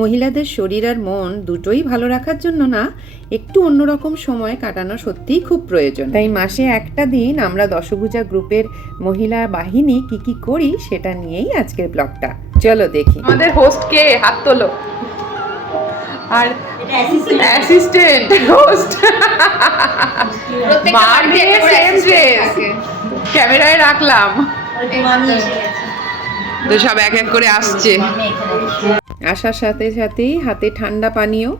মহিলাদের শরীর আর মন দুটোই ভালো রাখার জন্য না একটু অন্যরকম সময় কাটানো সত্যিই খুব প্রয়োজন। তাই মাসে একটা দিন আমরা দশভুজা গ্রুপের মহিলা বাহিনী কি কি করি সেটা নিয়েই আজকের ব্লগটা। চলো দেখি। আমাদের হোস্ট কে? হাত তোলো। আর অ্যাসিস্ট্যান্ট হোস্ট ক্যামেরায় রাখলাম তো সব এক এক করে আসছে। আসার সাথে সাথেই হাতে ঠান্ডা পানীয়,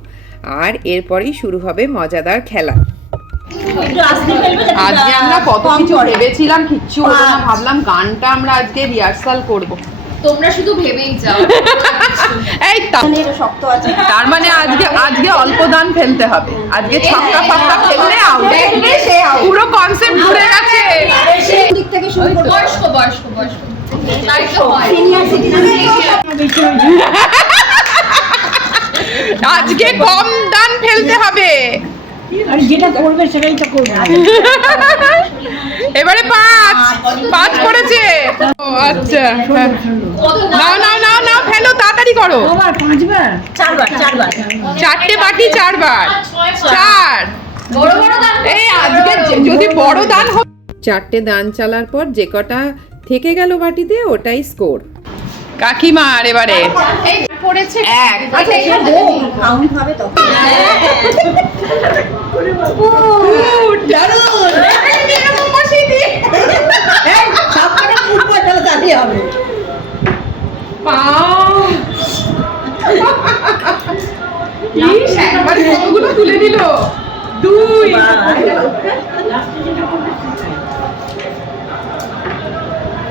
আর এরপরেই শুরু হবে মজাদার খেলা। আজকে আমরা কত কিছু ভেবেছিলাম, কিচ্ছু হলো না। ভাবলাম গানটা আমরা আজকে রিহার্সাল করব। তোমরা শুধু ভেবেই যাও। এই শক্ত আছে, তার মানে আজকে অল্প দান ফেলতে হবে। আজকে ছক্কা ফক্কা ফেললে আউট, পুরো কনসেপ্ট ঘুরে গেছে। দিক থেকে শুরু করব। বয়স্ক তাই তো হয়। আজকে কম দান ফেলতে হবে, আর যেটা করবে সেটাই তো করবে। এবারে পাঁচ করেছে। আচ্ছা নাও ফেলো, তাড়াতাড়ি করো। চারবার চারটে বাটি 4 বার। 4 বড় দান। এই আজকে যদি বড় দান হবে, 4টে দান চালার পর যে কটা থেকে গেল বাটিতে ওটাই স্কোর। কাকিমার এবারে এই পড়েছে 1। আচ্ছা এটা কাউন্ট হবে তো। দারুণ। এই সবকটা ফুটবল তাহলে তাই হবে। একবার কতগুলো তুলে দিল। 2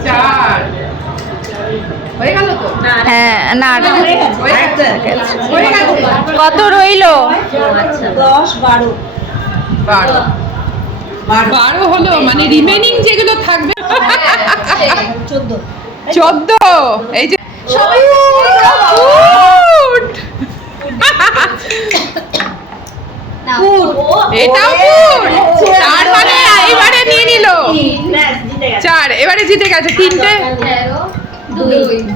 4 হয়ে গেল তো? হ্যাঁ না হয়ে গেছে। কত রইলো? 10 12 12 হলো, মানে রিমেনিং যেগুলো থাকবে 14 14। এই যে সবাই এটাও ফুট। তার মানে এইবারে নিয়ে নিল 4, এবারে জিতে গেছে। 3টে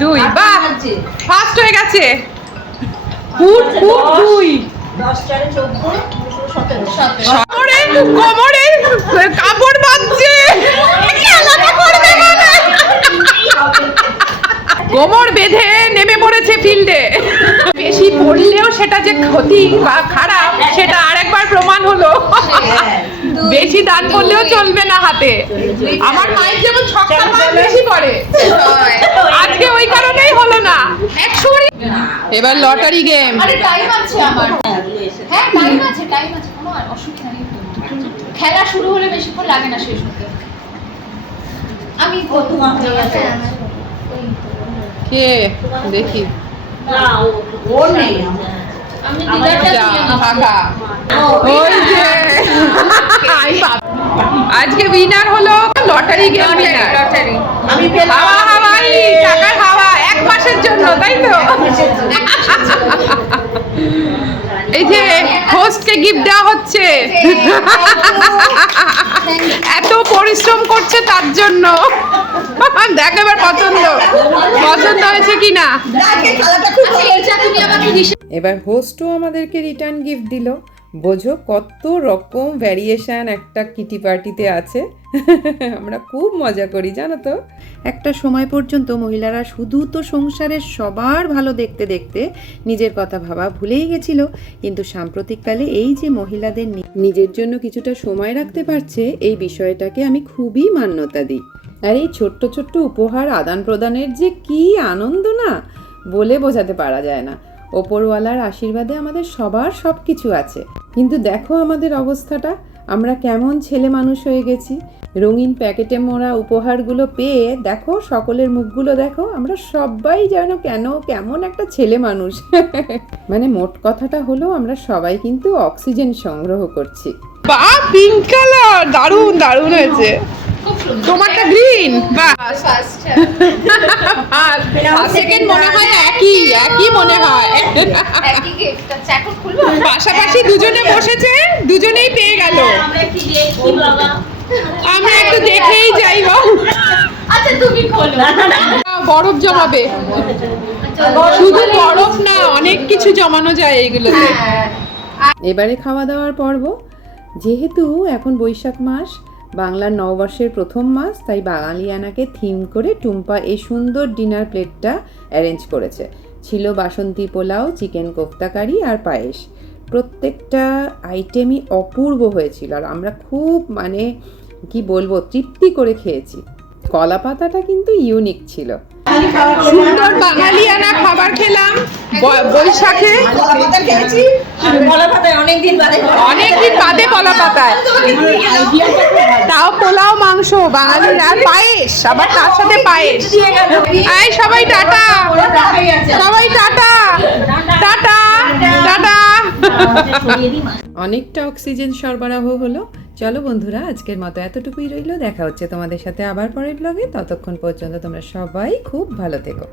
2। বাহ, ফার্স্ট হয়ে গেছে। ফুট 2। 10 4 14 কোমরে কাপড় বাঁধছে। খেলাটা করবে মানে কোমর বেঁধে নেমে পড়েছে ফিল্ডে। বেশি পড়লেও সেটা যে ক্ষতি বা খারাপ সেটা আরেকবার প্রমাণ হলো। বেশি দান করলেও চলবে না হাতে। আমার মায়ের যেমন ছক্কা মার বেশি পড়ে, আজকে ওই কারণেই হলো না। 100। এবার লটারি গেম। আরে টাইম আছে আমার। হ্যাঁ টাইম আছে কোনো অসুবিধা নেই। খেলা শুরু হলে বেশিক্ষণ লাগে না শেষ হতে। আমি কত হয়ে গেছে কে দেখি ও নেই আমি দিদারটা ফাঁকা। ওই যে আজকে উইনার হলো লটারি গেম উইনার। আমি হাওয়াই টাকার হাওয়া 1 মাসের জন্য, তাই তো? এই যে হোস্টকে গিফট দেওয়া হচ্ছে, এত পরিশ্রম করছে তার জন্য। দেখ এবার পছন্দ হয়েছে কিনা। এবার হোস্টও আমাদেরকে রিটার্ন গিফট দিল। বোঝো কত রকম ভ্যারিয়েশন একটা কিটি পার্টিতে আছে। আমরা খুব মজা করি জানো তো। একটা সময় পর্যন্ত মহিলারা শুধু তো সংসারের সবার ভালো দেখতে দেখতে নিজের কথা ভাবা ভুলেই গেছিল, কিন্তু সাম্প্রতিককালে এই যে মহিলাদের নিজের জন্য কিছুটা সময় রাখতে পারছে, এই বিষয়টাকে আমি খুবই মান্যতা দিই। আর এই ছোট্ট ছোট্ট উপহার আদান প্রদানের যে কি আনন্দ না, বলে বোঝাতে পারা যায় না। ওপরওয়ালার আশীর্বাদে আমাদের সবার সব কিছু আছে, কিন্তু দেখো আমাদের অবস্থাটা, আমরা কেমন ছেলে মানুষ হয়ে গেছি। রঙিন প্যাকেটে মোড়া উপহারগুলো পেয়ে দেখো সকলের মুখগুলো দেখো, আমরা সবাই যেন কেমন একটা ছেলে মানুষ। মানে মোট কথাটা হলো আমরা সবাই কিন্তু অক্সিজেন সংগ্রহ করছি। বাহ, পিঙ্ক কালার দারুণ হয়েছে। তোমারটা গ্রিন। বাহ, ফার্স্ট সেকেন্ড মনে হয় একই মনে হয়। একই গিফট আছে। এখন খুলবো। পাশাপাশি দুজনে বসেছে, দুজনেই পেয়ে গেল। আমরা কি দেখি বাবা, আমরা একটু দেখেই যাই। আচ্ছা তুমি খোলো। বরফ জমাবে। শুধু বরফ না, অনেক কিছু জমানো যায় এইগুলোতে। এবারে খাওয়া দাওয়ার পর্ব। যেহেতু এখন বৈশাখ মাস, বাংলার নববর্ষের প্রথম মাস, তাই বাঙালিয়ানাকে থিম করে টুম্পা এই সুন্দর ডিনার প্লেটটা অ্যারেঞ্জ করেছে। ছিল বাসন্তী পোলাও, চিকেন কোফতা কারি আর পায়েস। প্রত্যেকটা আইটেমই অপূর্ব হয়েছিল, আর আমরা খুব কি বলবো, তৃপ্তি করে খেয়েছি। কলা পাতাটা কিন্তু ইউনিক ছিল। সুন্দর বাঙালিয়ানা খাবার খেলাম বৈশাখে। কলা পাতায় অনেকদিন বাদে কলা পাতায়, তাও পোলাও, মাংস, বাঙালির, আর পায়েস, আবার তার সাথে পায়েস। এই সবাই টাটা, সবাই টাটা, টাটা, টাটা। অনেকটা অক্সিজেন সরবরাহ হলো। চলো বন্ধুরা, আজকের মতো এতটুকুই রইলো। দেখা হচ্ছে তোমাদের সাথে আবার পরের ব্লগে। ততক্ষণ পর্যন্ত তোমরা সবাই খুব ভালো থেকো।